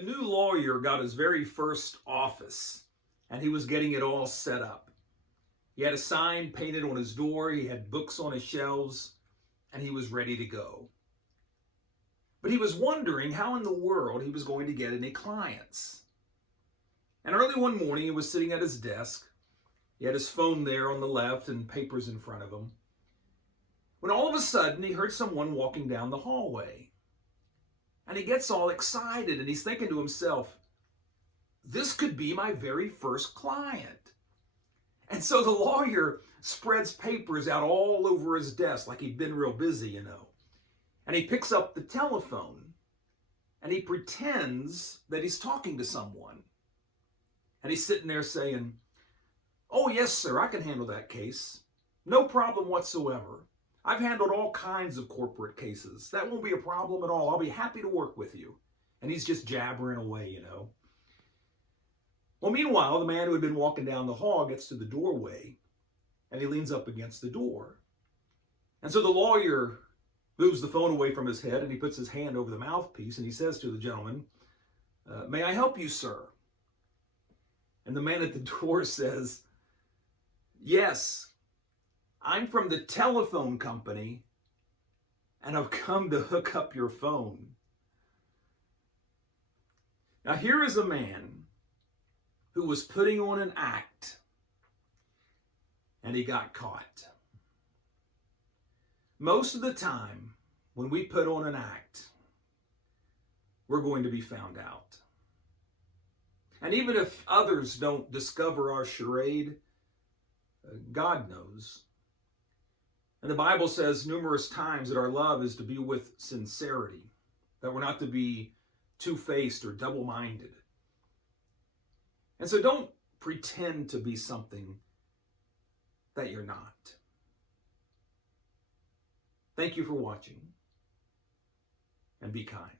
A new lawyer got his very first office, and he was getting it all set up. He had a sign painted on his door, he had books on his shelves, and he was ready to go. But he was wondering how in the world he was going to get any clients. And early one morning, he was sitting at his desk. He had his phone there on the left and papers in front of him, when all of a sudden he heard someone walking down the hallway. And he gets all excited and he's thinking to himself, this could be my very first client. And so the lawyer spreads papers out all over his desk like he'd been real busy, And he picks up the telephone and he pretends that he's talking to someone. And he's sitting there saying, "Oh, yes, sir, I can handle that case. No problem whatsoever. I've handled all kinds of corporate cases. That won't be a problem at all. I'll be happy to work with you." And he's just jabbering away. Well, meanwhile, the man who had been walking down the hall gets to the doorway and he leans up against the door. And so the lawyer moves the phone away from his head and he puts his hand over the mouthpiece and he says to the gentleman, "May I help you, sir?" And the man at the door says, "Yes, I'm from the telephone company, and I've come to hook up your phone." Now, here is a man who was putting on an act, and he got caught. Most of the time, when we put on an act, we're going to be found out. And even if others don't discover our charade, God knows. And the Bible says numerous times that our love is to be with sincerity, that we're not to be two-faced or double-minded. And so don't pretend to be something that you're not. Thank you for watching, and be kind.